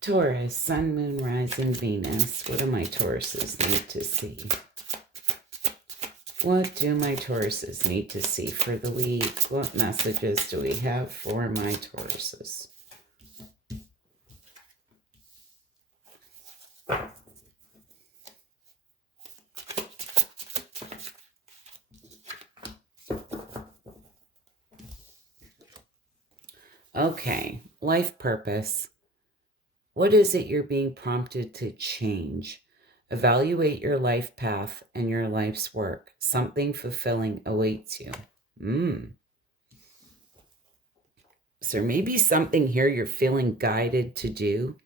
Taurus, Sun, Moon, Rising, Venus. What do my Tauruses need to see? What do my Tauruses need to see for the week? What messages do we have for my Tauruses? Okay, life purpose. What is it you're being prompted to change? Evaluate your life path and your life's work. Something fulfilling awaits you. So there may be something here you're feeling guided to do.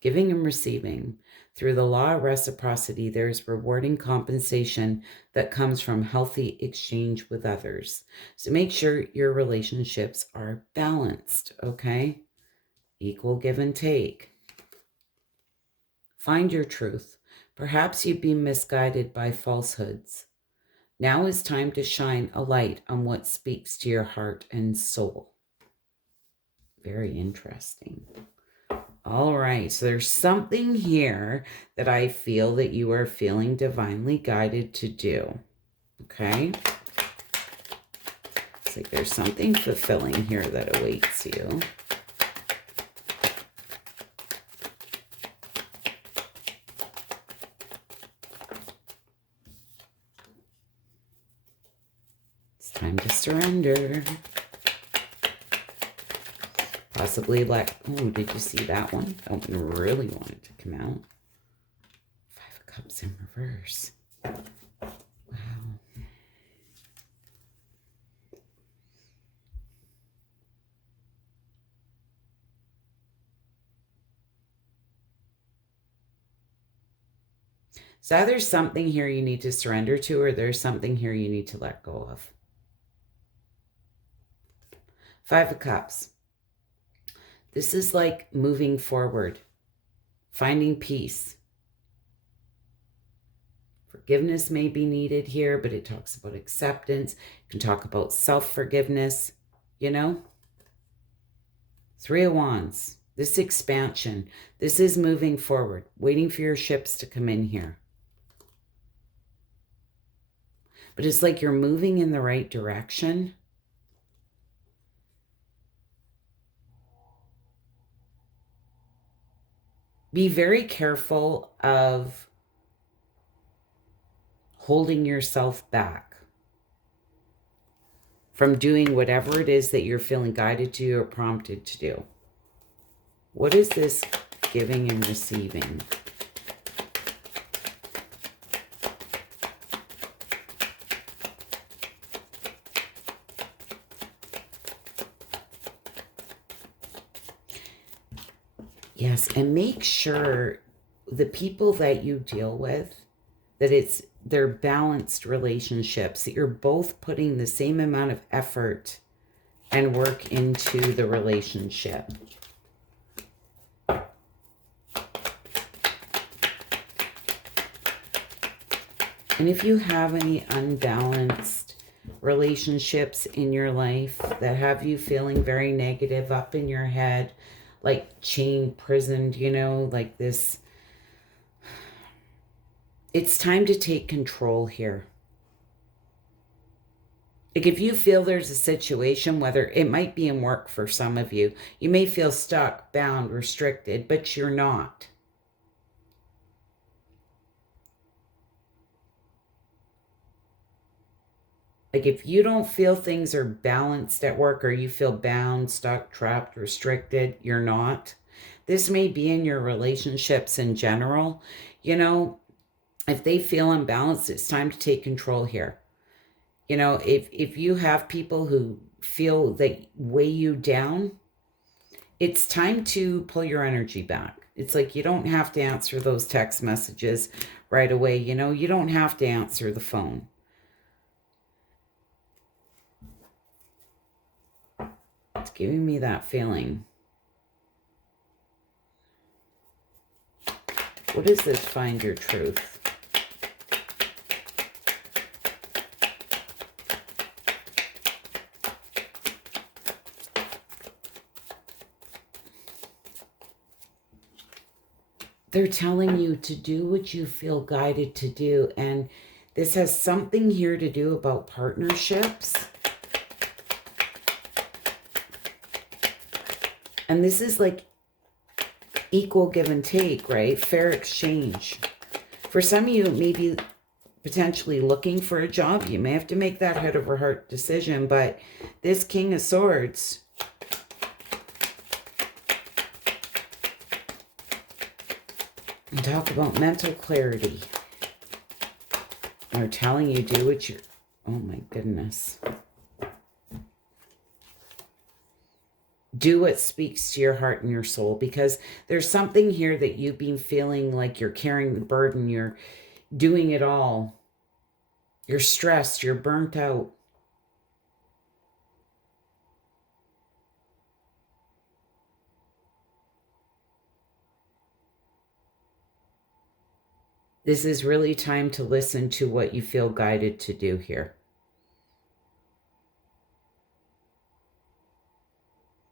Giving and receiving. Through the law of reciprocity, there is rewarding compensation that comes from healthy exchange with others. So make sure your relationships are balanced, okay? Equal give and take. Find your truth. Perhaps you've been misguided by falsehoods. Now is time to shine a light on what speaks to your heart and soul. Very interesting. All right, so there's something here that I feel that you are feeling divinely guided to do, okay? It's like there's something fulfilling here that awaits you. It's time to surrender. Possibly like, oh, did you see that one? Don't really want it to come out. 5 of Cups in reverse. Wow. So there's something here you need to surrender to, or there's something here you need to let go of. 5 of Cups. This is like moving forward, finding peace. Forgiveness may be needed here, but it talks about acceptance. It can talk about self-forgiveness, you know? 3 of Wands. This expansion. This is moving forward, waiting for your ships to come in here. But it's like you're moving in the right direction. Be very careful of holding yourself back from doing whatever it is that you're feeling guided to or prompted to do. What is this giving and receiving? Yes, and make sure the people that you deal with, that they're balanced relationships, that you're both putting the same amount of effort and work into the relationship. And if you have any unbalanced relationships in your life that have you feeling very negative, up in your head, like chain prisoned, you know, like this, it's time to take control here. Like if you feel there's a situation, whether it might be in work for some of you, you may feel stuck, bound, restricted, but you're not. Like if you don't feel things are balanced at work, or you feel bound, stuck, trapped, restricted, you're not. This may be in your relationships in general. You know, if they feel unbalanced, it's time to take control here. You know, if you have people who feel they weigh you down, it's time to pull your energy back. It's like you don't have to answer those text messages right away. You know, you don't have to answer the phone. It's giving me that feeling. What is this? Find your truth. they're telling you to do what you feel guided to do. And this has something here to do about partnerships. And this is like equal give and take, right? Fair exchange. For some of you, it may be potentially looking for a job. You may have to make that head over heart decision, but this King of Swords, and talk about mental clarity. They're telling you do what you're, oh my goodness. Do what speaks to your heart and your soul, because there's something here that you've been feeling like you're carrying the burden, you're doing it all. You're stressed, you're burnt out. This is really time to listen to what you feel guided to do here.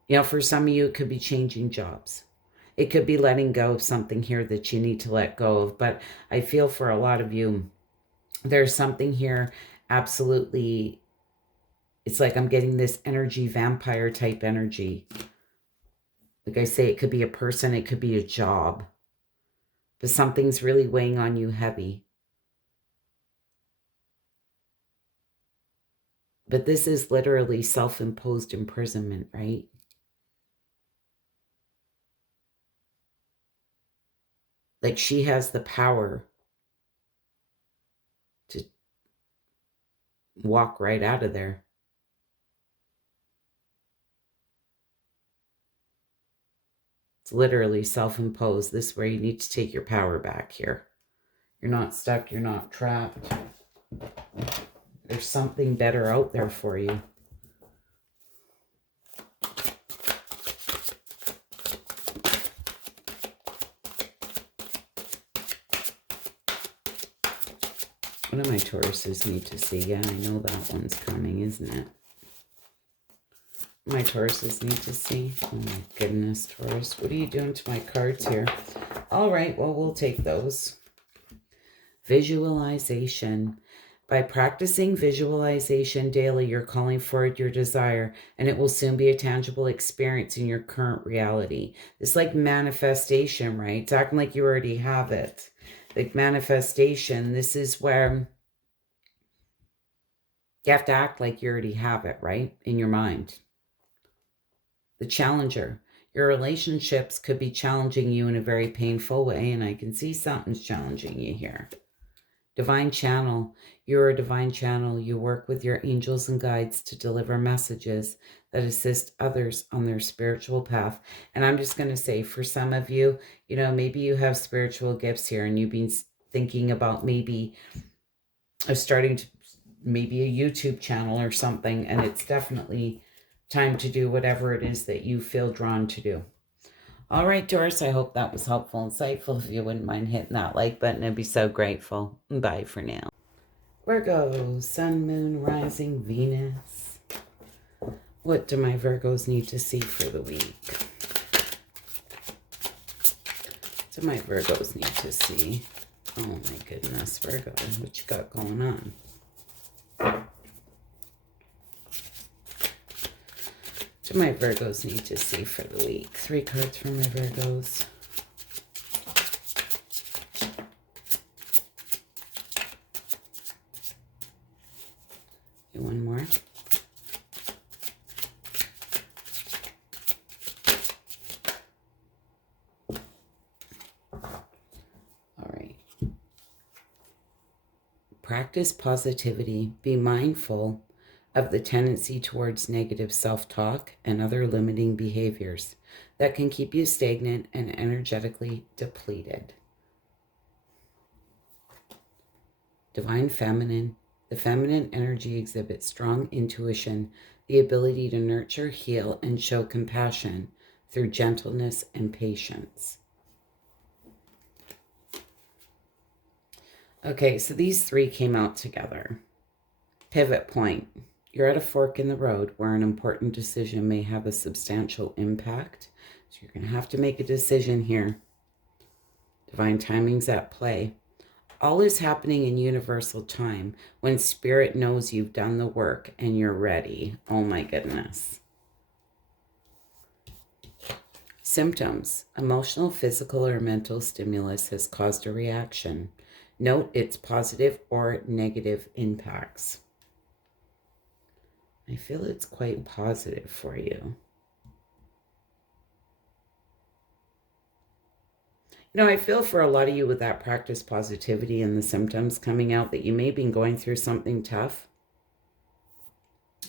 You know, for some of you, it could be changing jobs. It could be letting go of something here that you need to let go of. But I feel for a lot of you, there's something here absolutely, it's like I'm getting this energy, vampire type energy. Like I say, it could be a person, it could be a job. But something's really weighing on you heavy. But this is literally self-imposed imprisonment, right? Like she has the power to walk right out of there. It's literally self-imposed. This is where you need to take your power back here. You're not stuck. You're not trapped. There's something better out there for you. What do my Tauruses need to see? Yeah, I know that one's coming, isn't it? My Tauruses need to see. Oh my goodness, Taurus. What are you doing to my cards here? All right, well, we'll take those. Visualization. By practicing visualization daily, you're calling forward your desire, and it will soon be a tangible experience in your current reality. It's like manifestation, right? It's acting like you already have it. Like manifestation, this is where you have to act like you already have it, right? In your mind. The challenger. Your relationships could be challenging you in a very painful way, and I can see something's challenging you here. Divine channel. You're a divine channel. You work with your angels and guides to deliver messages that assist others on their spiritual path. And I'm just going to say, for some of you, you know, maybe you have spiritual gifts here and you've been thinking about maybe starting to maybe a YouTube channel or something, and it's definitely time to do whatever it is that you feel drawn to do. All right, Taurus, I hope that was helpful and insightful. If you wouldn't mind hitting that like button, I'd be so grateful. Bye for now. Virgo, Sun, Moon, Rising, Venus. What do my Virgos need to see for the week? What do my Virgos need to see? Oh my goodness, Virgo, what you got going on? What do my Virgos need to see for the week? 3 cards for my Virgos. Do one more. All right. Practice positivity. Be mindful of the tendency towards negative self-talk and other limiting behaviors that can keep you stagnant and energetically depleted. Divine Feminine. The feminine energy exhibits strong intuition, the ability to nurture, heal, and show compassion through gentleness and patience. Okay, so these 3 came out together. Pivot point. You're at a fork in the road where an important decision may have a substantial impact. So you're going to have to make a decision here. Divine timing's at play. All is happening in universal time when spirit knows you've done the work and you're ready. Oh my goodness. Symptoms. Emotional, physical, or mental stimulus has caused a reaction. Note its positive or negative impacts. I feel it's quite positive for you. I feel for a lot of you with that practice positivity and the symptoms coming out that you may have been going through something tough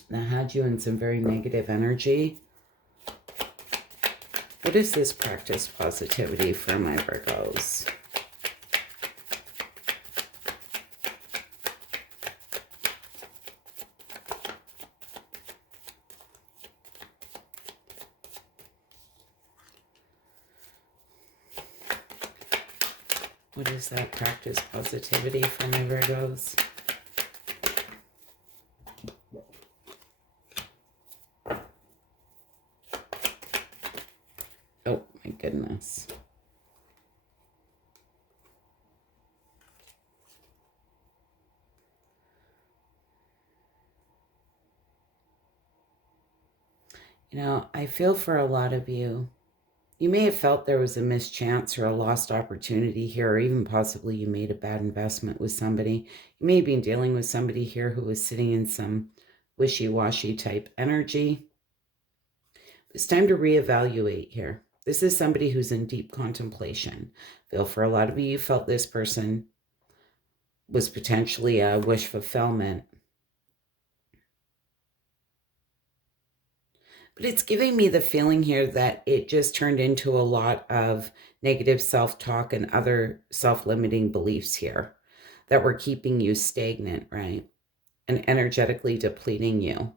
that had you in some very negative energy. What is this practice positivity for my Virgos? What is that practice positivity for my Virgos? Oh my goodness. I feel for a lot of you. You may have felt there was a missed chance or a lost opportunity here, or even possibly you made a bad investment with somebody. You may have been dealing with somebody here who was sitting in some wishy-washy type energy. It's time to reevaluate here. This is somebody who's in deep contemplation. I feel for a lot of you, you felt this person was potentially a wish fulfillment. But it's giving me the feeling here that it just turned into a lot of negative self-talk and other self-limiting beliefs here that were keeping you stagnant, right? And energetically depleting you.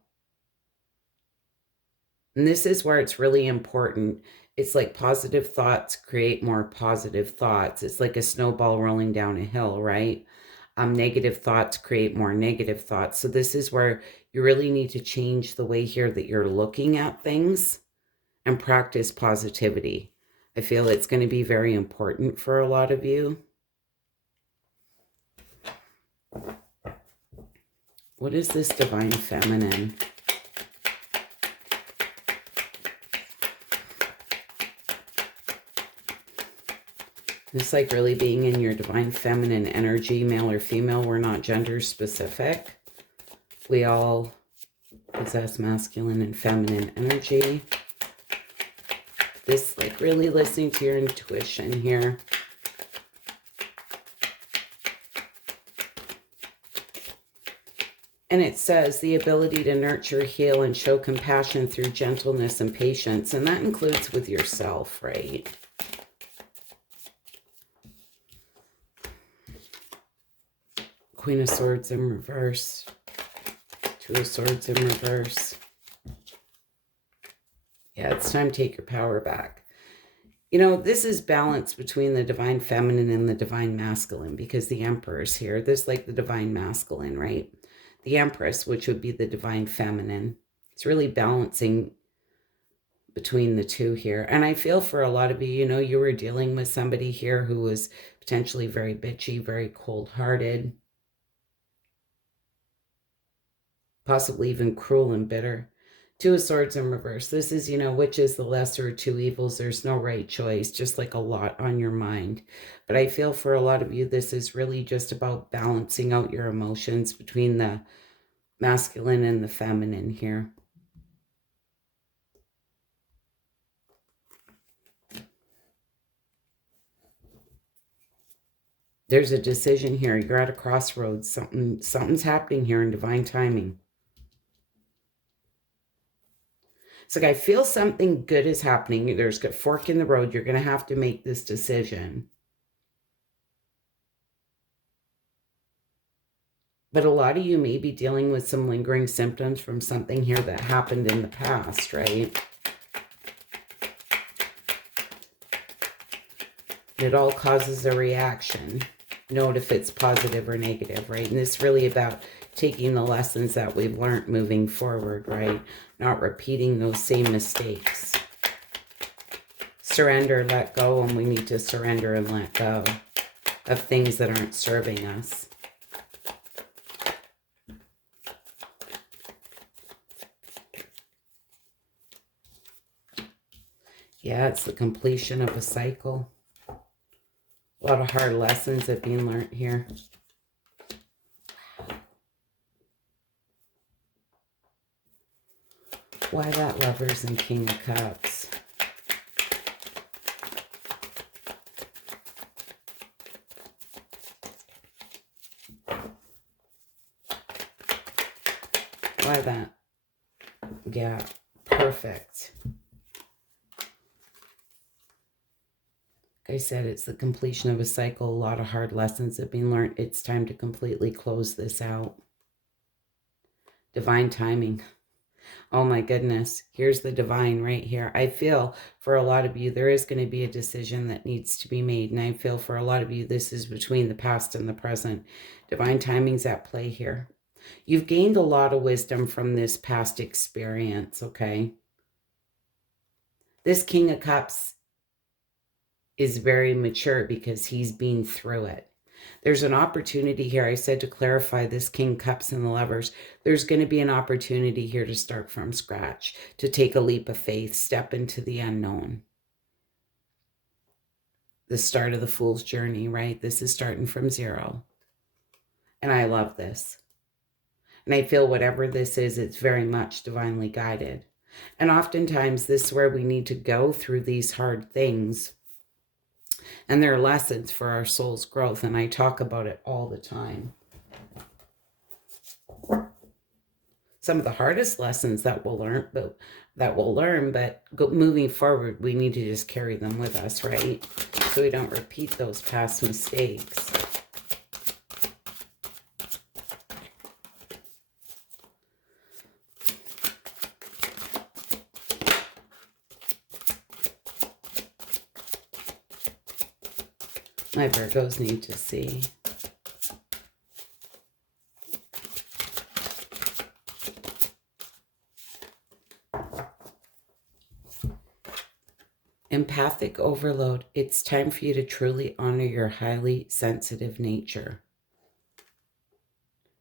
And this is where it's really important. It's like positive thoughts create more positive thoughts. It's like a snowball rolling down a hill, right? Negative thoughts create more negative thoughts. So this is where you really need to change the way here that you're looking at things and practice positivity. I feel it's going to be very important for a lot of you. What is this divine feminine? It's like really being in your divine feminine energy, male or female. We're not gender specific. We all possess masculine and feminine energy. This, like really listening to your intuition here. And it says the ability to nurture, heal, and show compassion through gentleness and patience. And that includes with yourself, right? Queen of Swords in reverse. Two of Swords in reverse. Yeah, it's time to take your power back. This is balance between the divine feminine and the divine masculine, because the Emperor's here. This is like the divine masculine, right? The Empress, which would be the divine feminine. It's really balancing between the two here. And I feel for a lot of you, you were dealing with somebody here who was potentially very bitchy, very cold-hearted, possibly even cruel and bitter. Two of Swords in reverse. This is, which is the lesser of two evils. There's no right choice, just like a lot on your mind. But I feel for a lot of you, this is really just about balancing out your emotions between the masculine and the feminine here. There's a decision here. You're at a crossroads. Something's happening here in divine timing. It's like I feel something good is happening. There's a fork in the road. You're going to have to make this decision. But a lot of you may be dealing with some lingering symptoms from something here that happened in the past, right? It all causes a reaction. Note if it's positive or negative, right? And it's really about taking the lessons that we've learned moving forward, right? Not repeating those same mistakes. surrender, let go, and we need to surrender and let go of things that aren't serving us. Yeah, it's the completion of a cycle. A lot of hard lessons have been learned here. Why that Lovers and King of Cups? Why that? Yeah, perfect. Like I said, it's the completion of a cycle. A lot of hard lessons have been learned. It's time to completely close this out. Divine timing. Oh my goodness. Here's the divine right here. I feel for a lot of you, there is going to be a decision that needs to be made. And I feel for a lot of you, this is between the past and the present. Divine timing's at play here. You've gained a lot of wisdom from this past experience, okay? This King of Cups is very mature because he's been through it. There's an opportunity here. I said to clarify this King Cups and the Lovers. There's going to be an opportunity here to start from scratch, to take a leap of faith, step into the unknown. The start of the fool's journey, right? This is starting from zero. And I love this. And I feel whatever this is, it's very much divinely guided. And oftentimes this is where we need to go through these hard things. And they're lessons for our soul's growth. And I talk about it all the time. Some of the hardest lessons that we'll learn, but moving forward, we need to just carry them with us, right? So we don't repeat those past mistakes. My Virgos need to see. Empathic overload. It's time for you to truly honor your highly sensitive nature.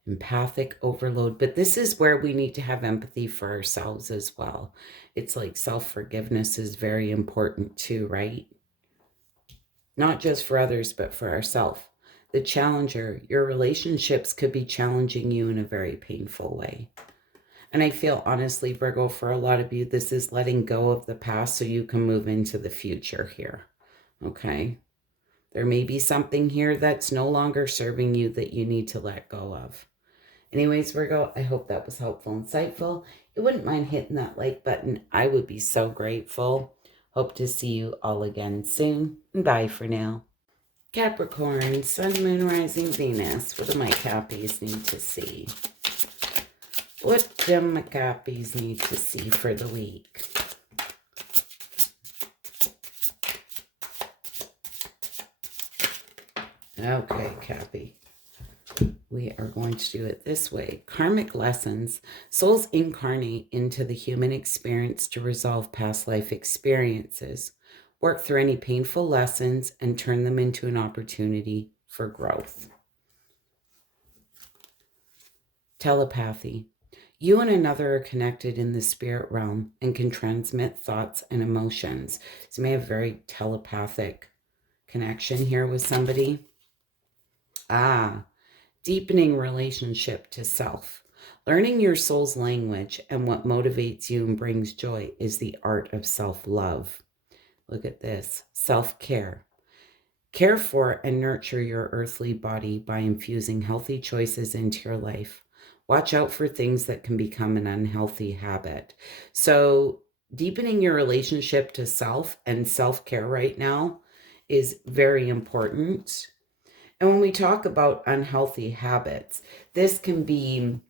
Empathic overload. But this is where we need to have empathy for ourselves as well. It's like self-forgiveness is very important too, right? Not just for others, but for ourselves. The challenger, your relationships could be challenging you in a very painful way. And I feel honestly, Virgo, for a lot of you, this is letting go of the past so you can move into the future here. Okay? There may be something here that's no longer serving you that you need to let go of. Anyways, Virgo, I hope that was helpful and insightful. You wouldn't mind hitting that like button. I would be so grateful. Hope to see you all again soon. Bye for now. Capricorn, Sun, Moon, Rising, Venus. What do my Cappies need to see? What do my Cappies need to see for the week? Okay, Cappy. We are going to do it this way. Karmic lessons. Souls incarnate into the human experience to resolve past life experiences, work through any painful lessons, and turn them into an opportunity for growth. Telepathy. You and another are connected in the spirit realm and can transmit thoughts and emotions. So you may have a very telepathic connection here with somebody. Deepening relationship to self. Learning your soul's language and what motivates you and brings joy is the art of self-love. Look at this. Self-care. Care for and nurture your earthly body by infusing healthy choices into your life. Watch out for things that can become an unhealthy habit. So deepening your relationship to self and self-care right now is very important. And when we talk about unhealthy habits, this can be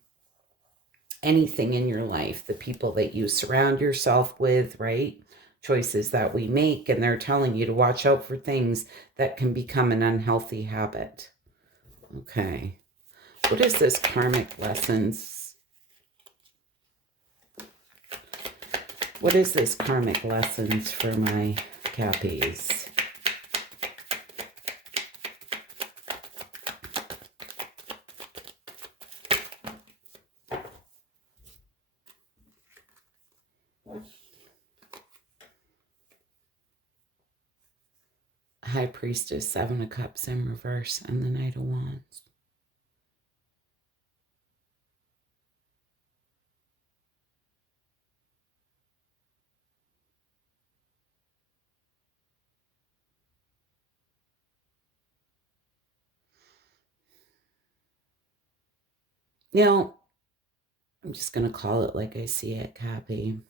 anything in your life, the people that you surround yourself with, right? Choices that we make, and they're telling you to watch out for things that can become an unhealthy habit. Okay. What is this karmic lessons? What is this karmic lessons for my Cappies. High Priestess, Seven of Cups in reverse, and the Knight of Wands. You know, I'm just going to call it like I see it, Cappy.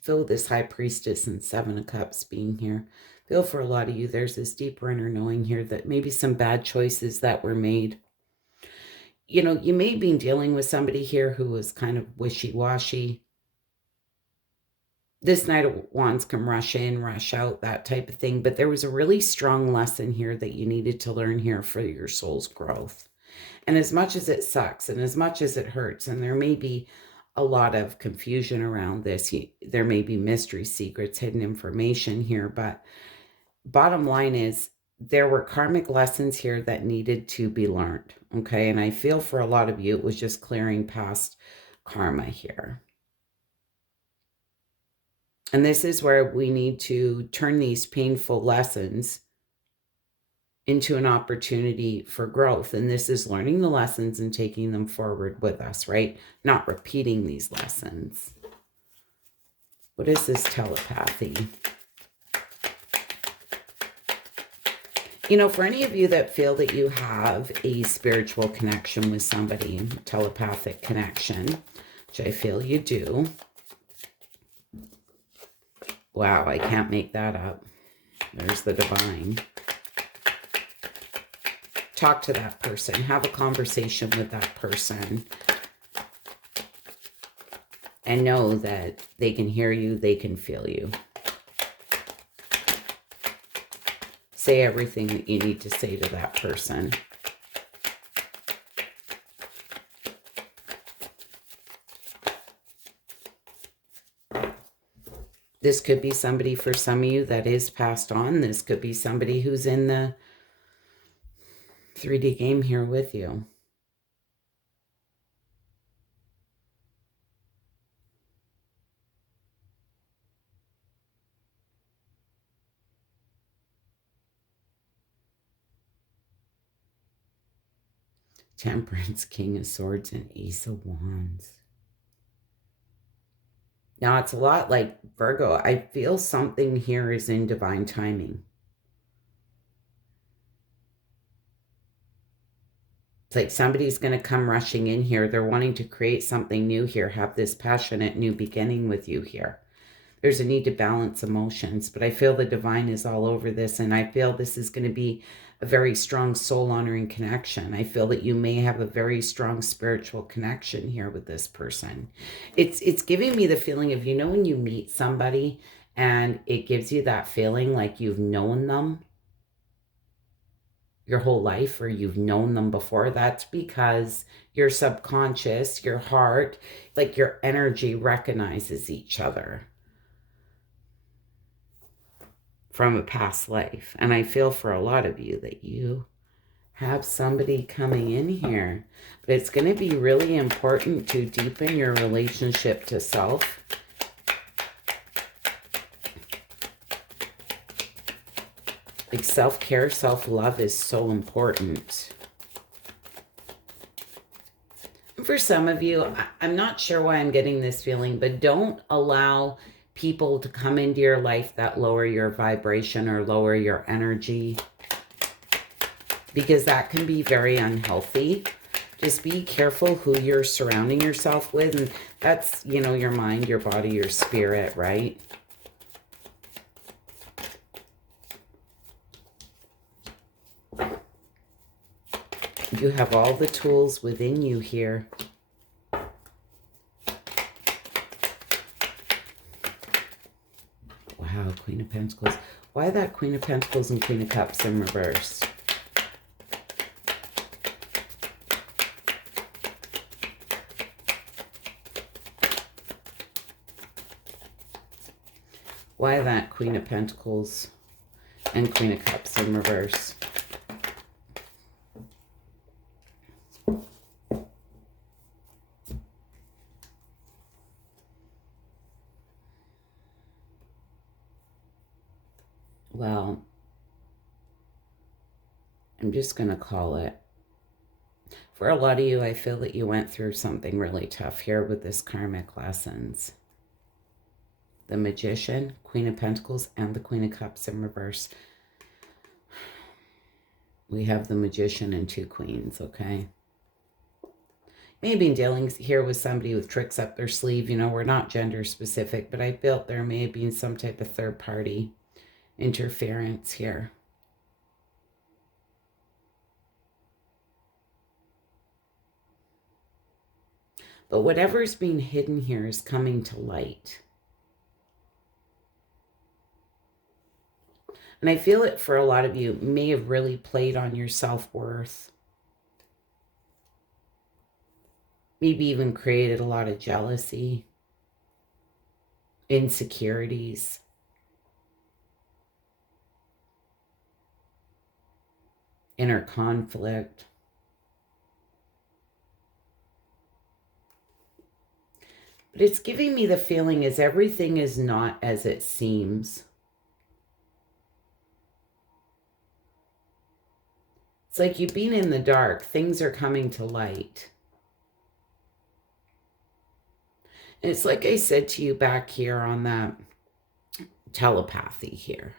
Feel this High Priestess and Seven of Cups being here. Feel for a lot of you, there's this deeper inner knowing here that maybe some bad choices that were made. You know, you may be dealing with somebody here who was kind of wishy-washy. This Knight of Wands can rush in, rush out, that type of thing. But there was a really strong lesson here that you needed to learn here for your soul's growth. And as much as it sucks and as much as it hurts, and there may be a lot of confusion around this, there may be mystery, secrets, hidden information here, but bottom line is there were karmic lessons here that needed to be learned, okay? And I feel for a lot of you, it was just clearing past karma here. And this is where we need to turn these painful lessons into an opportunity for growth. And this is learning the lessons and taking them forward with us, right? Not repeating these lessons. What is this telepathy? You know, for any of you that feel that you have a spiritual connection with somebody, telepathic connection, which I feel you do. Wow, I can't make that up. There's the divine. Talk to that person. Have a conversation with that person. And know that they can hear you, they can feel you. Say everything that you need to say to that person. This could be somebody for some of you that is passed on. This could be somebody who's in the 3D game here with you. Temperance, King of Swords, and Ace of Wands. Now, it's a lot like Virgo. I feel something here is in divine timing. It's like somebody's going to come rushing in here. They're wanting to create something new here, have this passionate new beginning with you here. There's a need to balance emotions, but I feel the divine is all over this, and I feel this is going to be a very strong soul-honoring connection. I feel that you may have a very strong spiritual connection here with this person. It's giving me the feeling of, you know, when you meet somebody and it gives you that feeling like you've known them your whole life, or you've known them before. That's because your subconscious, your heart, like your energy recognizes each other from a past life. And I feel for a lot of you that you have somebody coming in here, but it's going to be really important to deepen your relationship to self. Like self-care, self-love is so important. For some of you, I'm not sure why I'm getting this feeling, but don't allow people to come into your life that lower your vibration or lower your energy, because that can be very unhealthy. Just be careful who you're surrounding yourself with. And that's, you know, your mind, your body, your spirit, right? You have all the tools within you here. Wow, Queen of Pentacles. Why that Queen of Pentacles and Queen of Cups in reverse? Why that Queen of Pentacles and Queen of Cups in reverse? Well, I'm just going to call it. For a lot of you, I feel that you went through something really tough here with this karmic lessons. The Magician, Queen of Pentacles, and the Queen of Cups in reverse. We have the Magician and 2 Queens, okay? Maybe dealing here with somebody with tricks up their sleeve. You know, we're not gender specific, but I felt there may have been some type of third party interference here. But whatever's being hidden here is coming to light. And I feel it for a lot of you may have really played on your self-worth. Maybe even created a lot of jealousy, insecurities. Inner conflict. But it's giving me the feeling is everything is not as it seems. It's like you've been in the dark. Things are coming to light. And it's like I said to you back here on that telepathy here.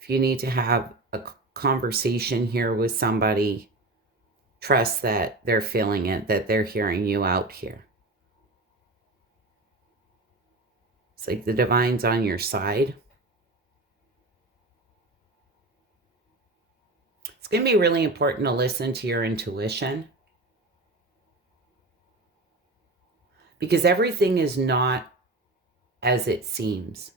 If you need to have a conversation here with somebody, trust that they're feeling it, that they're hearing you out here. It's like the divine's on your side. It's going to be really important to listen to your intuition. Because everything is not as it seems.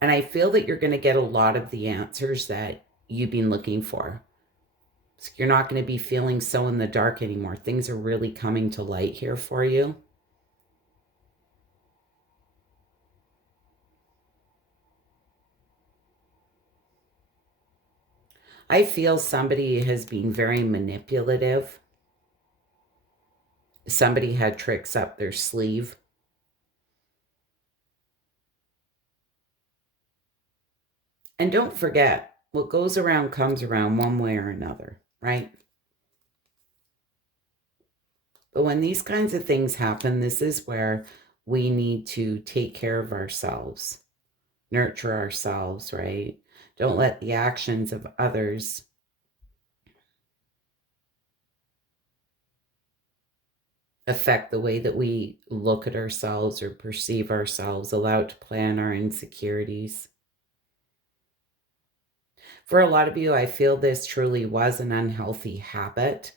And I feel that you're going to get a lot of the answers that you've been looking for. So you're not going to be feeling so in the dark anymore. Things are really coming to light here for you. I feel somebody has been very manipulative. Somebody had tricks up their sleeve. And don't forget, what goes around comes around one way or another, right? But when these kinds of things happen, this is where we need to take care of ourselves, nurture ourselves, right? Don't let the actions of others affect the way that we look at ourselves or perceive ourselves. Allow it to play on our insecurities. For a lot of you, I feel this truly was an unhealthy habit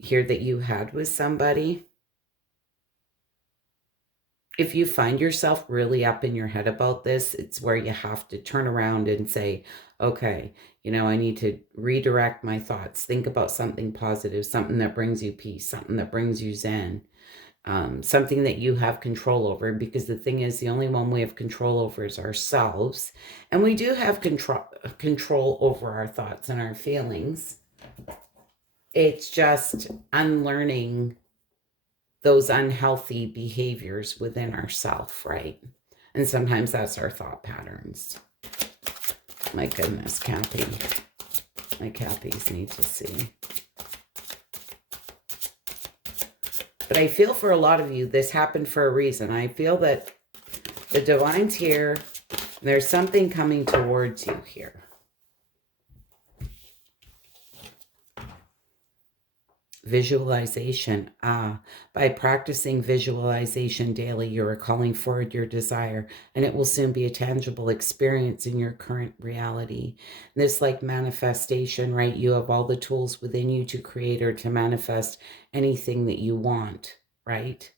here that you had with somebody. If you find yourself really up in your head about this, it's where you have to turn around and say, okay, you know, I need to redirect my thoughts. Think about something positive, something that brings you peace, something that brings you zen, something that you have control over. Because the thing is, the only one we have control over is ourselves. And we do have control over our thoughts and our feelings. It's just unlearning those unhealthy behaviors within ourself, right? And sometimes that's our thought patterns. My goodness, Kathy. My Kathy's need to see. But I feel for a lot of you, this happened for a reason. I feel that the divine's here. And there's something coming towards you here. Visualization. By practicing visualization daily, you are calling forward your desire, and it will soon be a tangible experience in your current reality. This, like manifestation, right? You have all the tools within you to create or to manifest anything that you want, right?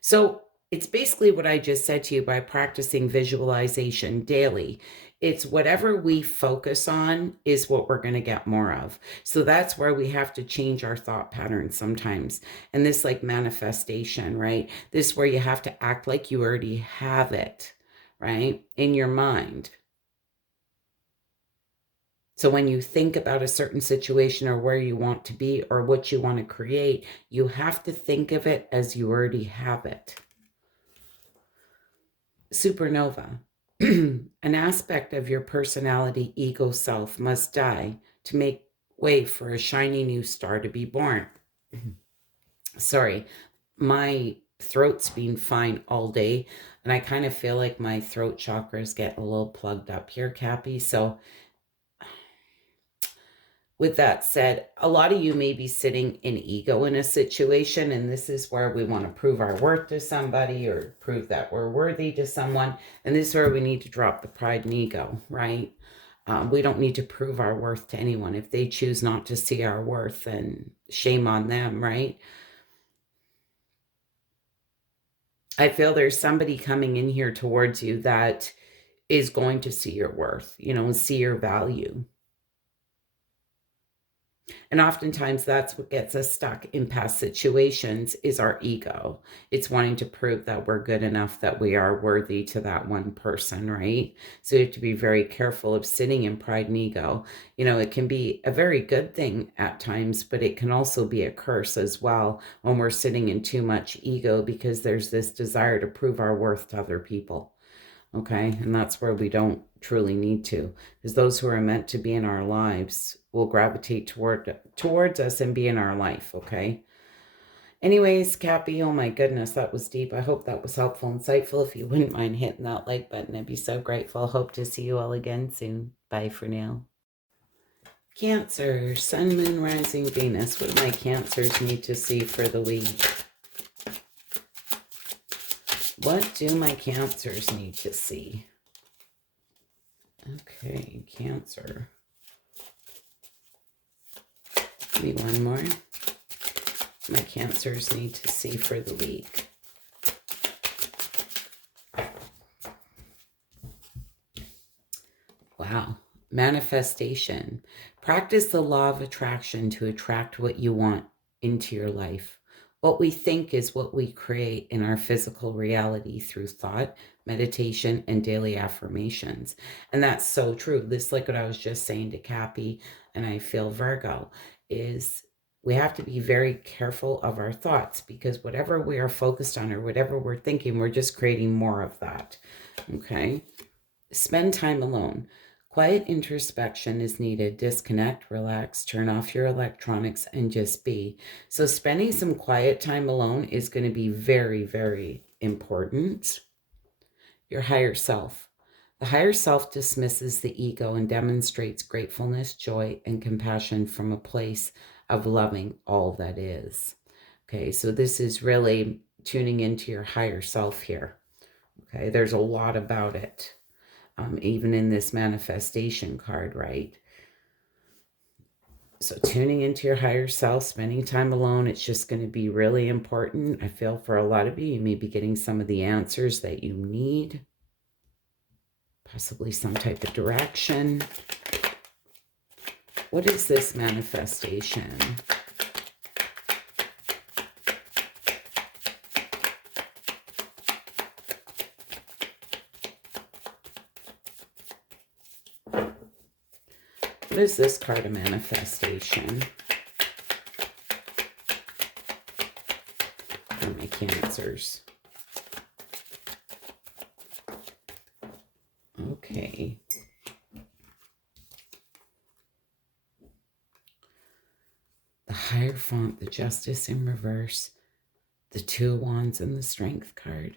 So It's basically what I just said to you by practicing visualization daily. It's whatever we focus on is what we're going to get more of. So that's where we have to change our thought patterns sometimes. And this like manifestation, right? This where you have to act like you already have it, right? In your mind. So when you think about a certain situation or where you want to be or what you want to create, you have to think of it as you already have it. Supernova. An aspect of your personality ego self must die to make way for a shiny new star to be born. Sorry, my throat's been fine all day, and I kind of feel like my throat chakra is getting a little plugged up here, Cappy. So with that said, a lot of you may be sitting in ego in a situation, and this is where we want to prove our worth to somebody or prove that we're worthy to someone. And this is where we need to drop the pride and ego, right? We don't need to prove our worth to anyone. If they choose not to see our worth, then shame on them, right? I feel there's somebody coming in here towards you that is going to see your worth, and see your value. And oftentimes that's what gets us stuck in past situations is our ego. It's wanting to prove that we're good enough, that we are worthy to that one person, right? So you have to be very careful of sitting in pride and ego. It can be a very good thing at times, but it can also be a curse as well when we're sitting in too much ego because there's this desire to prove our worth to other people. Okay. And that's where we don't truly need to, because those who are meant to be in our lives will gravitate towards us and be in our life. Okay. Anyways, Cappy, oh my goodness, that was deep. I hope that was helpful, insightful. If you wouldn't mind hitting that like button, I'd be so grateful. Hope to see you all again soon. Bye for now. Cancer, Sun, Moon, Rising, Venus. What do my Cancers need to see for the week? What do my Cancers need to see? Okay, Cancer. Give me one more. My Cancers need to see for the week. Wow. Manifestation. Practice the law of attraction to attract what you want into your life. What we think is what we create in our physical reality through thought, meditation, and daily affirmations. And that's so true. This, like what I was just saying to Cappy, and I feel Virgo, is we have to be very careful of our thoughts, because whatever we are focused on or whatever we're thinking, we're just creating more of that. Okay? Spend time alone. Quiet introspection is needed. Disconnect, relax, turn off your electronics, and just be. So spending some quiet time alone is going to be very, very important. Your higher self. The higher self dismisses the ego and demonstrates gratefulness, joy, and compassion from a place of loving all that is. Okay, so this is really tuning into your higher self here. Okay, there's a lot about it. Even in this manifestation card, right? So tuning into your higher self, spending time alone, it's just going to be really important. I feel for a lot of you, you may be getting some of the answers that you need, possibly some type of direction. What is this manifestation? What is this card of manifestation for my Cancers? Okay. The Hierophant, the Justice in reverse, the Two of Wands, and the Strength card.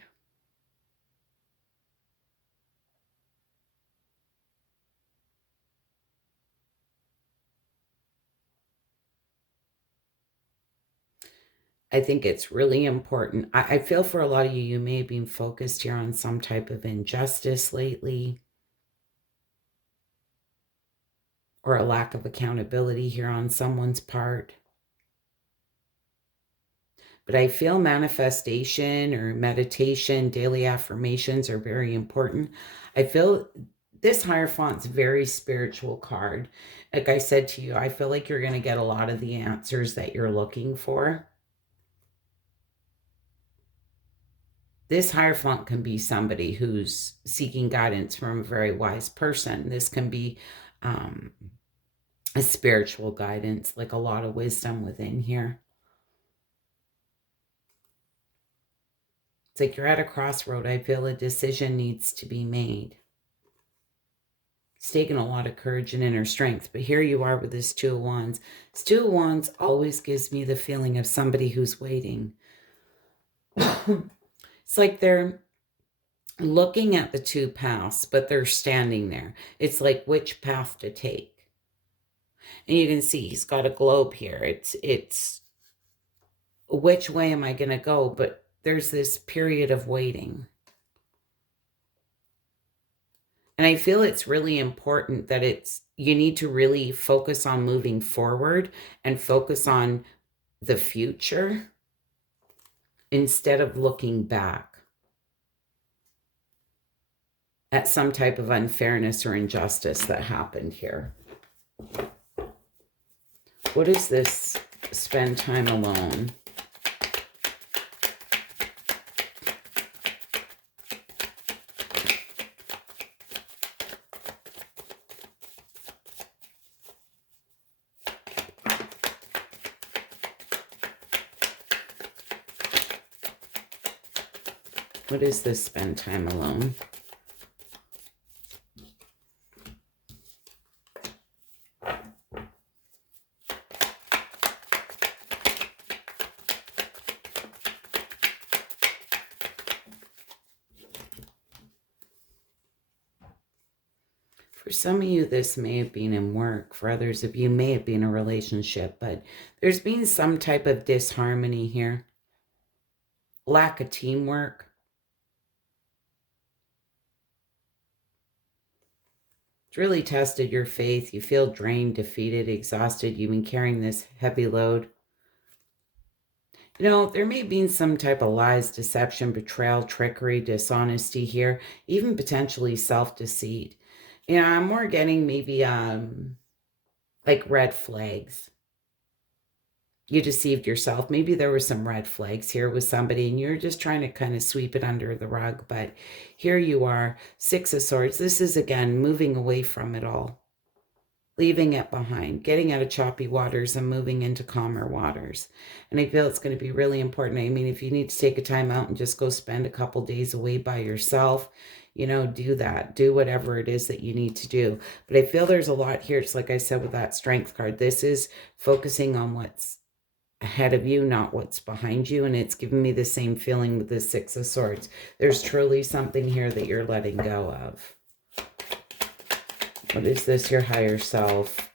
I think it's really important. I feel for a lot of you, you may have been focused here on some type of injustice lately, or a lack of accountability here on someone's part. But I feel manifestation or meditation, daily affirmations are very important. I feel this Hierophant's very spiritual card. Like I said to you, I feel like you're going to get a lot of the answers that you're looking for. This Hierophant can be somebody who's seeking guidance from a very wise person. This can be a spiritual guidance, like a lot of wisdom within here. It's like you're at a crossroad. I feel a decision needs to be made. It's taken a lot of courage and inner strength, but here you are with this Two of Wands. This Two of Wands always gives me the feeling of somebody who's waiting. It's like they're looking at the two paths, but they're standing there. It's like which path to take. And you can see he's got a globe here. It's which way am I going to go? But there's this period of waiting. And I feel it's really important that you need to really focus on moving forward and focus on the future instead of looking back at some type of unfairness or injustice that happened here. What is this spend time alone? What is this spend time alone? For some of you, this may have been in work. For others of you, may have been a relationship, but there's been some type of disharmony here. Lack of teamwork. It's really tested your faith. You feel drained, defeated, exhausted. You've been carrying this heavy load. You know, there may have been some type of lies, deception, betrayal, trickery, dishonesty here, even potentially self-deceit. You know, I'm more getting maybe like red flags. You deceived yourself. Maybe there were some red flags here with somebody and you're just trying to kind of sweep it under the rug. But here you are, Six of Swords. This is, again, moving away from it all. Leaving it behind, getting out of choppy waters and moving into calmer waters. And I feel it's going to be really important. I mean, if you need to take a time out and just go spend a couple days away by yourself, you know, do that. Do whatever it is that you need to do. But I feel there's a lot here. It's like I said with that Strength card. This is focusing on what's ahead of you, not what's behind you. And it's giving me the same feeling with the Six of Swords. There's truly something here that you're letting go of. What is this, your higher self?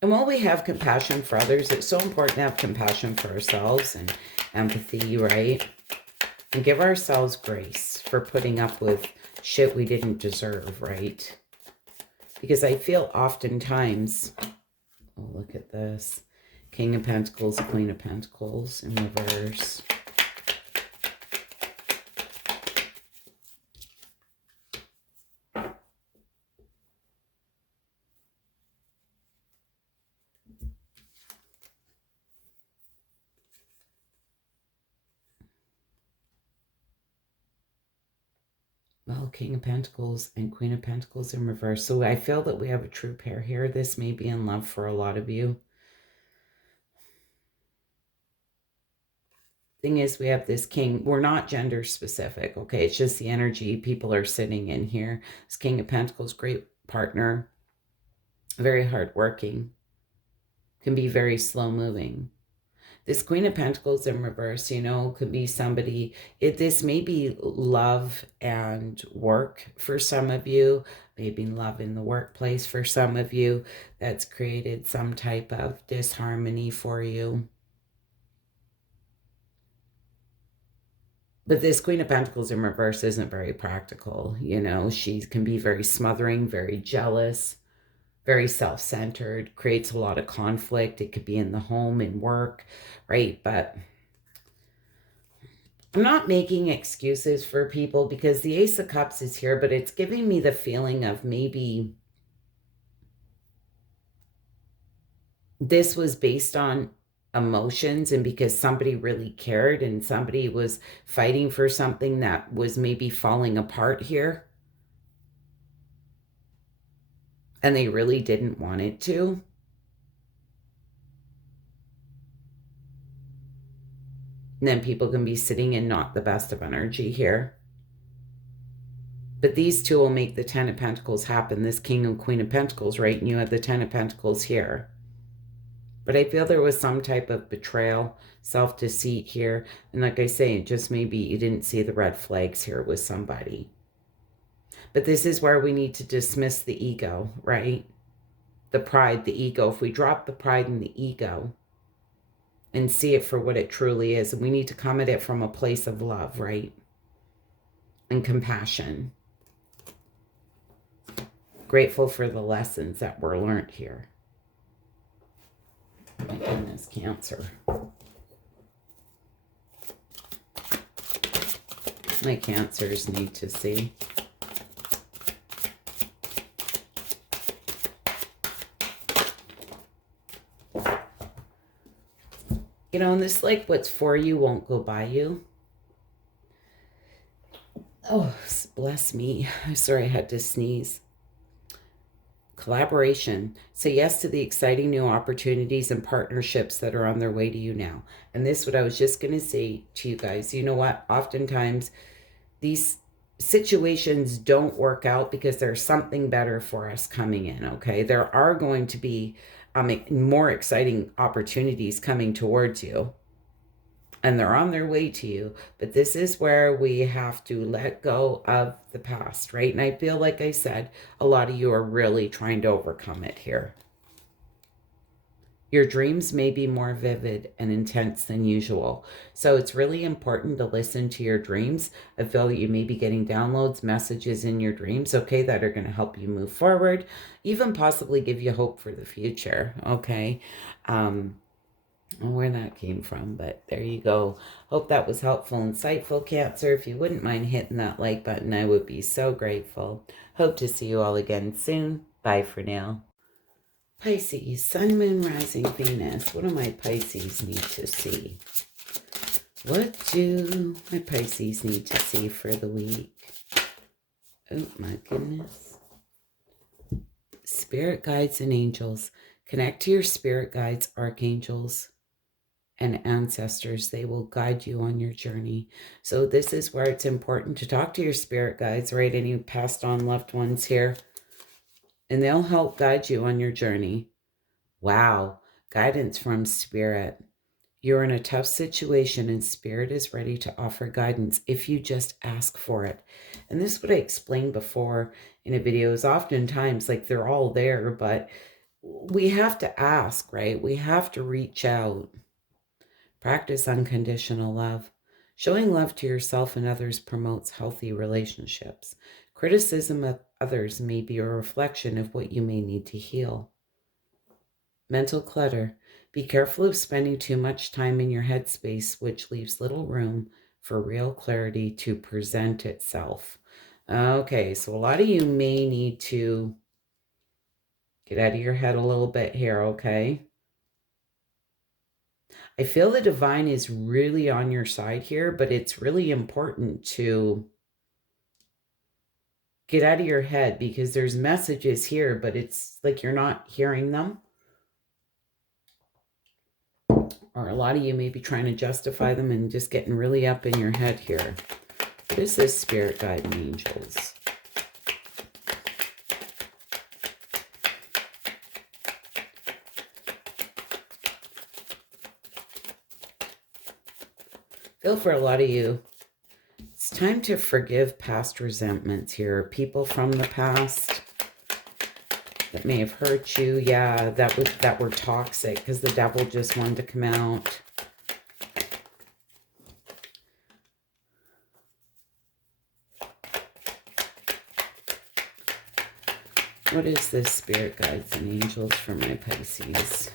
And while we have compassion for others, it's so important to have compassion for ourselves and empathy, right? And give ourselves grace for putting up with shit we didn't deserve, right? Because I feel oftentimes, oh, look at this. King of Pentacles, Queen of Pentacles in reverse. Well, King of Pentacles and Queen of Pentacles in reverse. So I feel that we have a true pair here. This may be in love for a lot of you. Thing is, we have this king. We're not gender specific, okay? It's just the energy people are sitting in here. This King of Pentacles, great partner, very hardworking, can be very slow moving. This Queen of Pentacles in reverse, you know, could be somebody, this may be love and work for some of you, maybe love in the workplace for some of you. That's created some type of disharmony for you. But this Queen of Pentacles in reverse isn't very practical. You know, she can be very smothering, very jealous, very self-centered, creates a lot of conflict. It could be in the home and work, right? But I'm not making excuses for people because the Ace of Cups is here, but it's giving me the feeling of maybe this was based on emotions and because somebody really cared and somebody was fighting for something that was maybe falling apart here and they really didn't want it to. And then people can be sitting in not the best of energy here. But these two will make the Ten of Pentacles happen. This King and Queen of Pentacles, right? And you have the Ten of Pentacles here. But I feel there was some type of betrayal, self-deceit here. And like I say, just maybe you didn't see the red flags here with somebody. But this is where we need to dismiss the ego, right? The pride, the ego. If we drop the pride and the ego and see it for what it truly is, and we need to come at it from a place of love, right? And compassion. Grateful for the lessons that were learned here. My goodness, Cancer. My Cancers need to see. You know, and this, like, what's for you won't go by you. Oh, bless me. I'm sorry I had to sneeze. Collaboration. Say yes to the exciting new opportunities and partnerships that are on their way to you now. And this is what I was just going to say to you guys. You know what? Oftentimes, these situations don't work out because there's something better for us coming in, okay? There are going to be more exciting opportunities coming towards you. And they're on their way to you. But this is where we have to let go of the past, right? And I feel like I said, a lot of you are really trying to overcome it here. Your dreams may be more vivid and intense than usual. So it's really important to listen to your dreams. I feel that you may be getting downloads, messages in your dreams, okay, that are going to help you move forward, even possibly give you hope for the future, okay? Where that came from, but there you go. Hope that was helpful, insightful, Cancer. If you wouldn't mind hitting that like button, I would be so grateful. Hope to see you all again soon. Bye for now. Pisces, Sun, Moon, Rising, Venus. What do my Pisces need to see? What do my Pisces need to see for the week? Oh my goodness. Spirit guides and angels. Connect to your spirit guides, archangels, and ancestors. They will guide you on your journey. So this is where it's important to talk to your spirit guides, right? Any passed on loved ones here. And they'll help guide you on your journey. Wow. Guidance from spirit. You're in a tough situation and spirit is ready to offer guidance if you just ask for it. And this is what I explained before in a video, is oftentimes like they're all there, but we have to ask, right? We have to reach out. Practice unconditional love. Showing love to yourself and others promotes healthy relationships. Criticism of others may be a reflection of what you may need to heal. Mental clutter. Be careful of spending too much time in your headspace, which leaves little room for real clarity to present itself. Okay, so a lot of you may need to get out of your head a little bit here, okay? I feel the divine is really on your side here, but it's really important to get out of your head because there's messages here, but it's like you're not hearing them. Or a lot of you may be trying to justify them and just getting really up in your head here. What is this, spirit guide and angels? Feel for a lot of you, it's time to forgive past resentments here. People from the past that may have hurt you. Yeah, that were toxic because the devil just wanted to come out. What is this, spirit guides and angels, for my Pisces?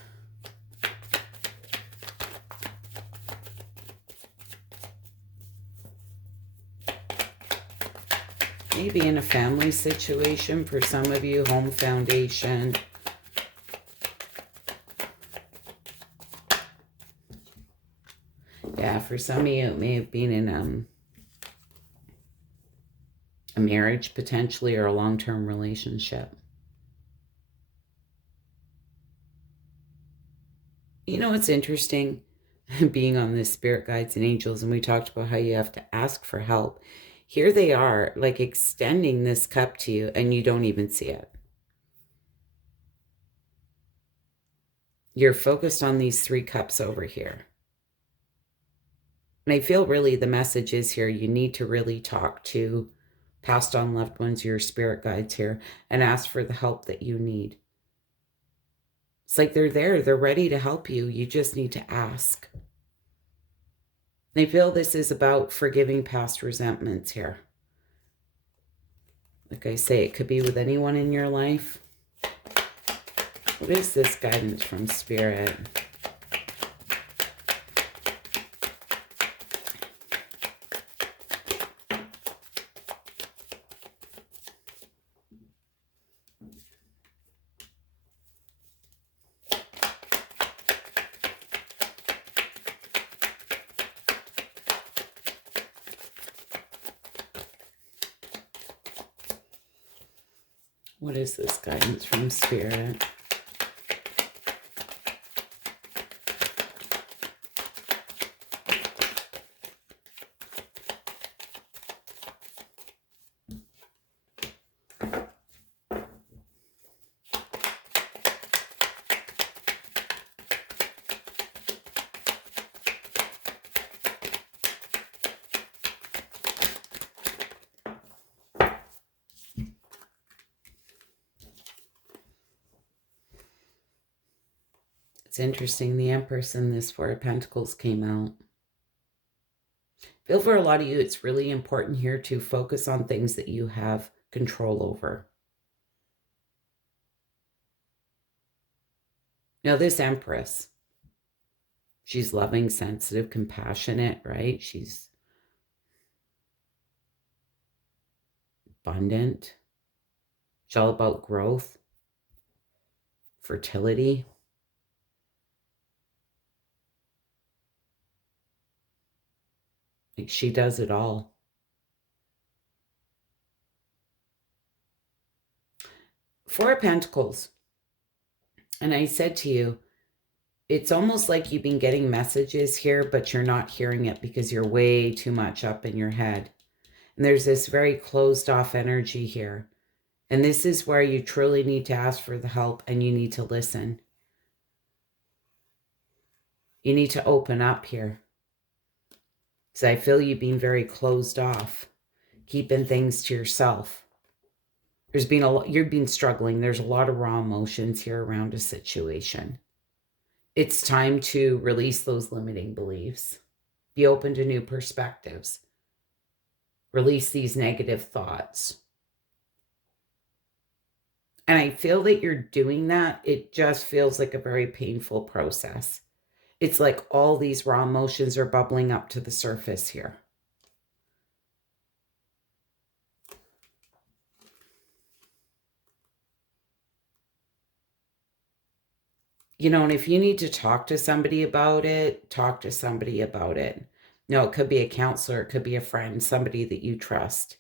Maybe in a family situation for some of you, home foundation. Yeah, for some of you, it may have been in a marriage potentially, or a long-term relationship. You know, it's interesting being on this spirit guides and angels, and we talked about how you have to ask for help. Here they are, like extending this cup to you, and you don't even see it. You're focused on these 3 cups over here. And I feel really the message is here, you need to really talk to passed on loved ones, your spirit guides here, and ask for the help that you need. It's like they're there, they're ready to help you. You just need to ask. I feel this is about forgiving past resentments here. Like I say, it could be with anyone in your life. What is this guidance from Spirit? What is this guidance from Spirit? It's interesting, the Empress and this 4 of Pentacles came out. I feel for a lot of you, it's really important here to focus on things that you have control over. Now, this Empress, she's loving, sensitive, compassionate, right? She's abundant. She's all about growth, fertility. Like, she does it all. Four of Pentacles. And I said to you, it's almost like you've been getting messages here, but you're not hearing it because you're way too much up in your head. And there's this very closed off energy here. And this is where you truly need to ask for the help, and you need to listen. You need to open up here. Because I feel you being very closed off, keeping things to yourself. There's been a lot, you've been struggling. There's a lot of raw emotions here around a situation. It's time to release those limiting beliefs. Be open to new perspectives. Release these negative thoughts. And I feel that you're doing that. It just feels like a very painful process. It's like all these raw emotions are bubbling up to the surface here. You know, and if you need to talk to somebody about it, talk to somebody about it. No, it could be a counselor, it could be a friend, somebody that you trust.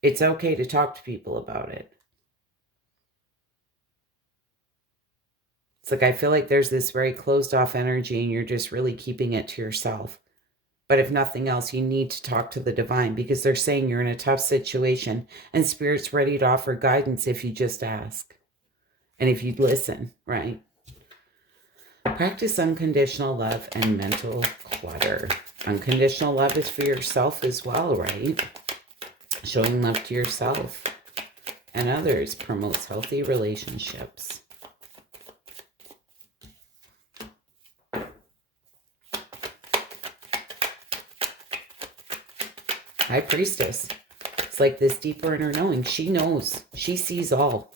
It's okay to talk to people about it. It's like, I feel like there's this very closed off energy and you're just really keeping it to yourself. But if nothing else, you need to talk to the divine, because they're saying you're in a tough situation and Spirit's ready to offer guidance if you just ask. And if you'd listen, right? Practice unconditional love and mental clutter. Unconditional love is for yourself as well, right? Showing love to yourself and others promotes healthy relationships. High Priestess. It's like this deeper inner knowing. She knows. She sees all.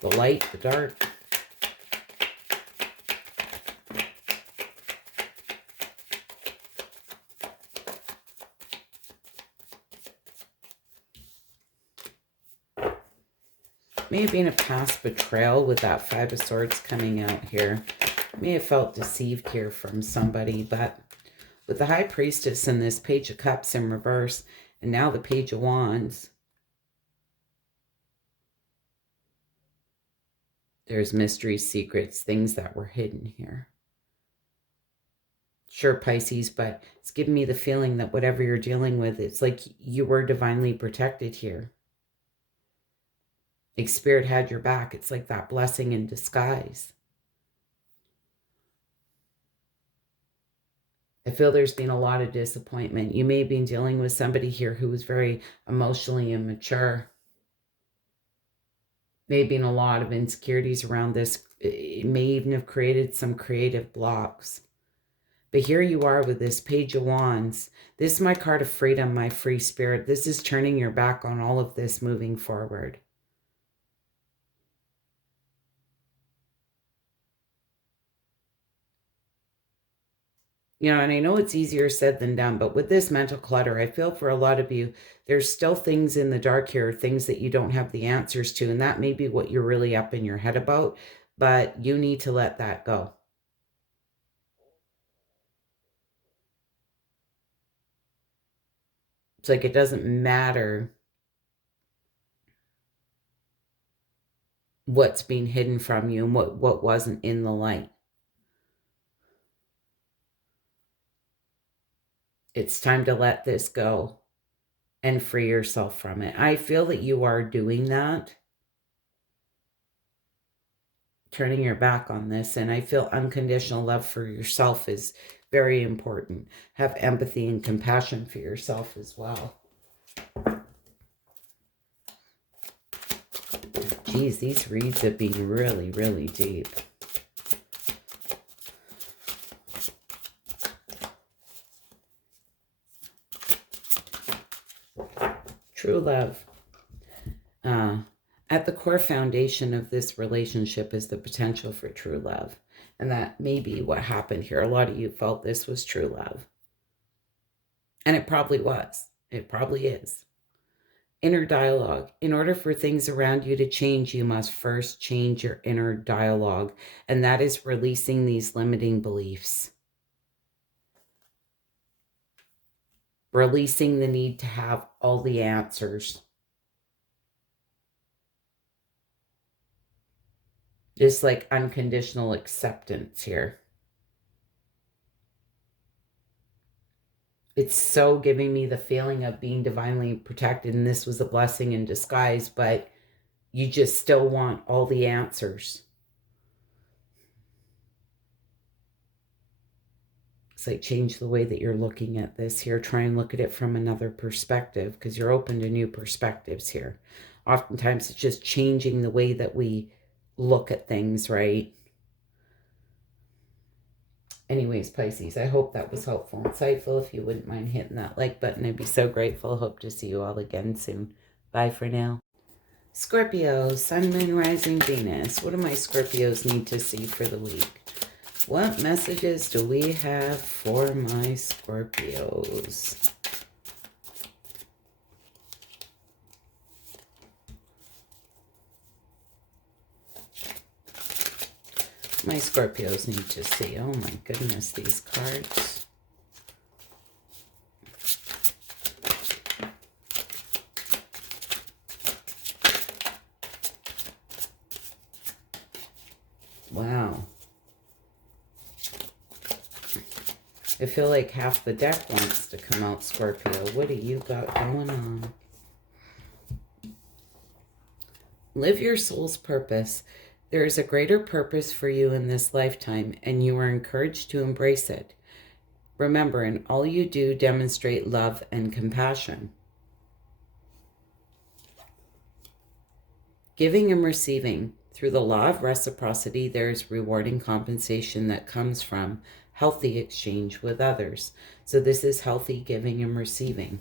the light, the dark. May have been a past betrayal with that Five of Swords coming out here. May have felt deceived here from somebody, but with the High Priestess and this Page of Cups in reverse, and now the Page of Wands, there's mysteries, secrets, things that were hidden here. Sure, Pisces, but it's giving me the feeling that whatever you're dealing with, it's like you were divinely protected here. Like Spirit had your back. It's like that blessing in disguise. I feel there's been a lot of disappointment. You may have been dealing with somebody here who was very emotionally immature. May have been a lot of insecurities around this. It may even have created some creative blocks. But here you are with this Page of Wands. This is my card of freedom, my free spirit. This is turning your back on all of this moving forward. You know, and I know it's easier said than done, but with this mental clutter, I feel for a lot of you, there's still things in the dark here, things that you don't have the answers to, and that may be what you're really up in your head about, but you need to let that go. It's like it doesn't matter what's being hidden from you and what wasn't in the light. It's time to let this go and free yourself from it. I feel that you are doing that, turning your back on this, and I feel unconditional love for yourself is very important. Have empathy and compassion for yourself as well. Geez, these reads have been really, really deep. True love. At the core foundation of this relationship is the potential for true love. And that may be what happened here. A lot of you felt this was true love. And it probably was. It probably is. Inner dialogue. In order for things around you to change, you must first change your inner dialogue. And that is releasing these limiting beliefs. Releasing the need to have all the answers. Just like unconditional acceptance here. It's so giving me the feeling of being divinely protected, and this was a blessing in disguise, but you just still want all the answers. It's like change the way that you're looking at this here. Try and look at it from another perspective, because you're open to new perspectives here. Oftentimes it's just changing the way that we look at things, right? Anyways, Pisces, I hope that was helpful and insightful. If you wouldn't mind hitting that like button, I'd be so grateful. Hope to see you all again soon. Bye for now. Scorpio, Sun, Moon, Rising, Venus. What do my Scorpios need to see for the week? What messages do we have for my Scorpios? My Scorpios need to see. Oh my goodness, these cards. Wow. I feel like half the deck wants to come out, Scorpio. What do you got going on? Live your soul's purpose. There is a greater purpose for you in this lifetime, and you are encouraged to embrace it. Remember, in all you do, demonstrate love and compassion. Giving and receiving. Through the law of reciprocity, there is rewarding compensation that comes from healthy exchange with others. So this is healthy giving and receiving.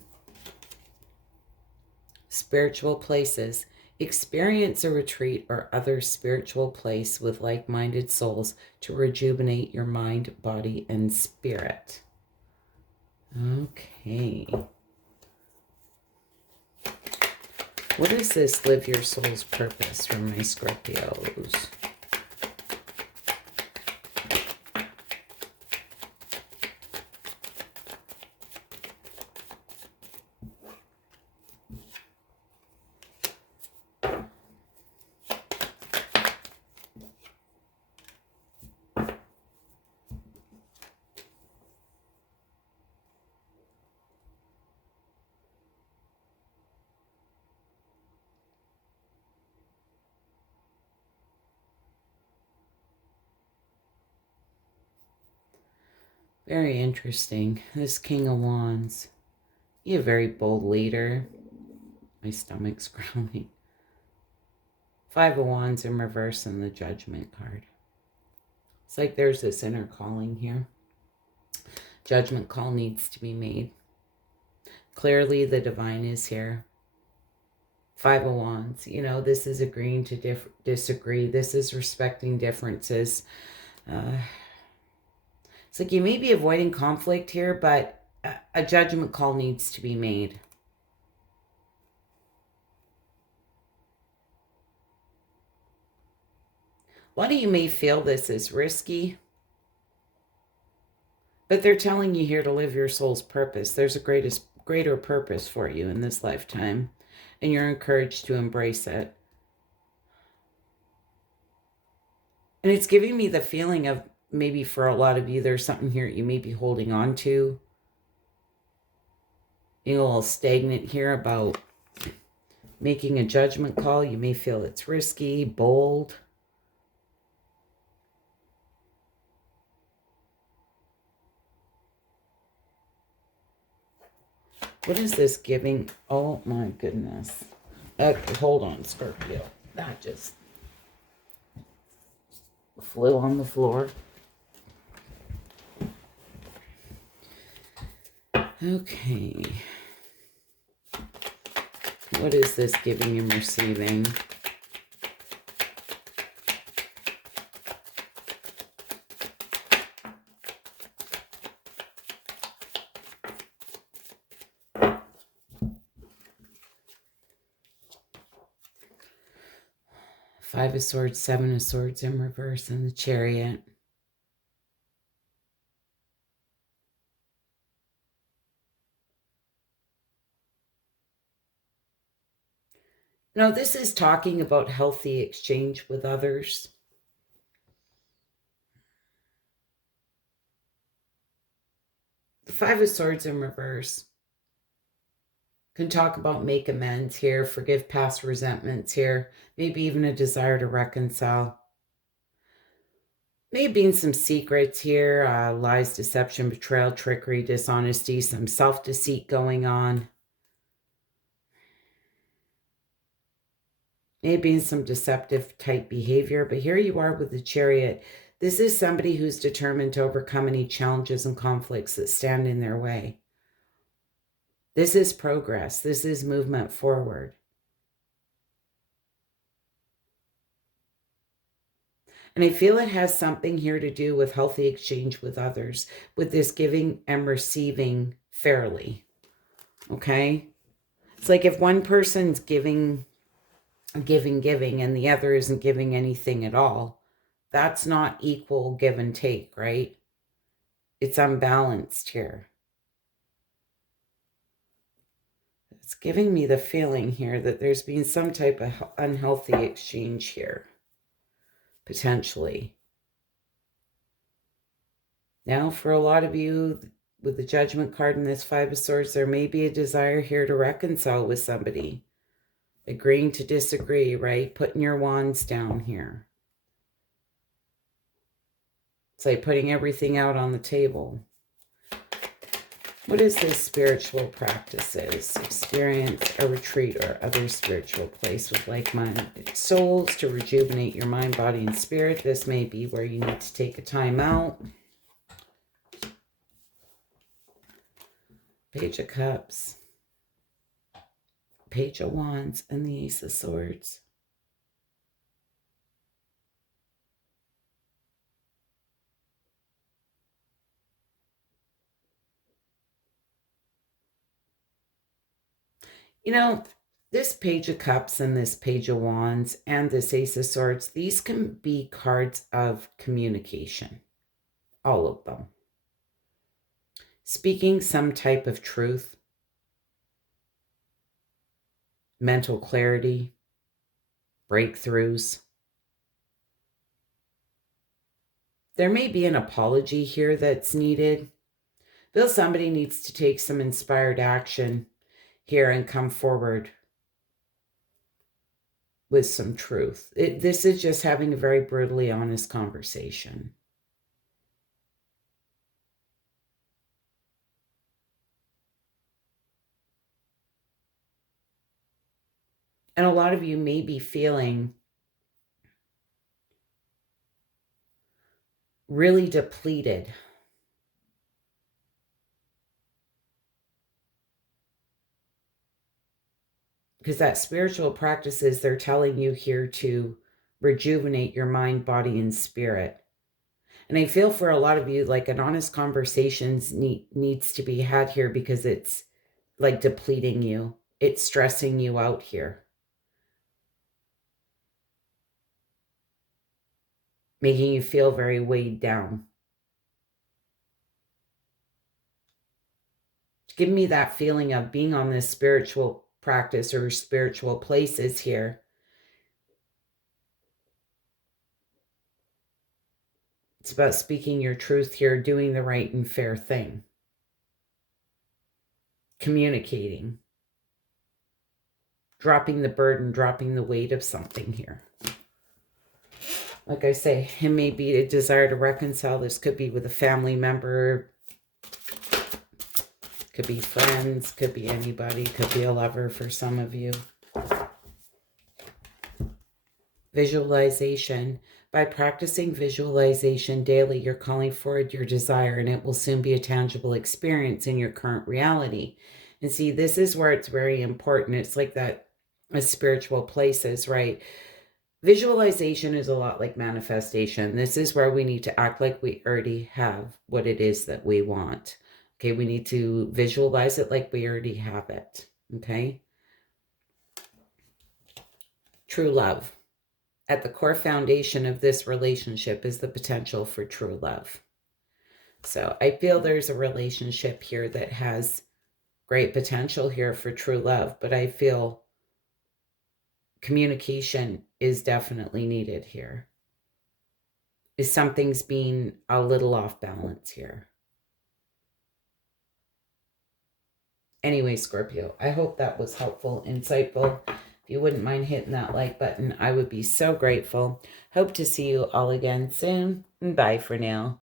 Spiritual places. Experience a retreat or other spiritual place with like-minded souls to rejuvenate your mind, body, and spirit. Okay. What is this live your soul's purpose from my Scorpios? Very interesting. This King of Wands. You're a very bold leader. My stomach's growling. Five of Wands in reverse and the Judgment card. It's like there's this inner calling here. Judgment call needs to be made. Clearly the divine is here. Five of Wands. You know, this is agreeing to disagree. This is respecting differences. It's like you may be avoiding conflict here, but a judgment call needs to be made. A lot of you may feel this is risky, but they're telling you here to live your soul's purpose. There's a greater purpose for you in this lifetime, and you're encouraged to embrace it. And it's giving me the feeling of maybe for a lot of you, there's something here you may be holding on to. Being a little stagnant here about making a judgment call. You may feel it's risky, bold. What is this giving? Oh my goodness. Okay, hold on, Scorpio. That just flew on the floor. Okay. What is this giving and receiving? Five of Swords, Seven of Swords in reverse, and the Chariot. Now, this is talking about healthy exchange with others. The Five of Swords in reverse can talk about make amends here, forgive past resentments here, maybe even a desire to reconcile. Maybe in some secrets here, lies, deception, betrayal, trickery, dishonesty, some self-deceit going on. Maybe in some deceptive type behavior, but here you are with the Chariot. This is somebody who's determined to overcome any challenges and conflicts that stand in their way. This is progress. This is movement forward. And I feel it has something here to do with healthy exchange with others, with this giving and receiving fairly. Okay? It's like if one person's giving, and the other isn't giving anything at all, that's not equal give and take, right? It's unbalanced here. It's giving me the feeling here that there's been some type of unhealthy exchange here, potentially. Now, for a lot of you, with the Judgment card and this Five of Swords, there may be a desire here to reconcile with somebody. Agreeing to disagree, right? Putting your wands down here. It's like putting everything out on the table. What is this spiritual practices? Experience a retreat or other spiritual place with like-minded souls to rejuvenate your mind, body, and spirit. This may be where you need to take a time out. Page of Cups. Page of Wands and the Ace of Swords. You know, this Page of Cups and this Page of Wands and this Ace of Swords, these can be cards of communication. All of them. Speaking some type of truth, mental clarity, breakthroughs. There may be an apology here that's needed. Feel somebody needs to take some inspired action here and come forward with some truth. This is just having a very brutally honest conversation. And a lot of you may be feeling really depleted. Because that spiritual practices, they're telling you here to rejuvenate your mind, body, and spirit. And I feel for a lot of you, like an honest conversations needs to be had here because it's like depleting you. It's stressing you out here. Making you feel very weighed down. Give me that feeling of being on this spiritual practice or spiritual places here. It's about speaking your truth here, doing the right and fair thing. Communicating. Dropping the burden, dropping the weight of something here. Like I say, it may be a desire to reconcile. This could be with a family member. Could be friends. Could be anybody. Could be a lover for some of you. Visualization. By practicing visualization daily, you're calling forward your desire, and it will soon be a tangible experience in your current reality. And see, this is where it's very important. It's like that as spiritual places, right? Visualization is a lot like manifestation. This is where we need to act like we already have what it is that we want. Okay, we need to visualize it like we already have it. Okay? True love. At the core foundation of this relationship is the potential for true love. So I feel there's a relationship here that has great potential here for true love, but I feel communication is definitely needed here. Is something's being a little off balance here. Anyway, Scorpio, I hope that was helpful, insightful. If you wouldn't mind hitting that like button, I would be so grateful. Hope to see you all again soon. Bye for now.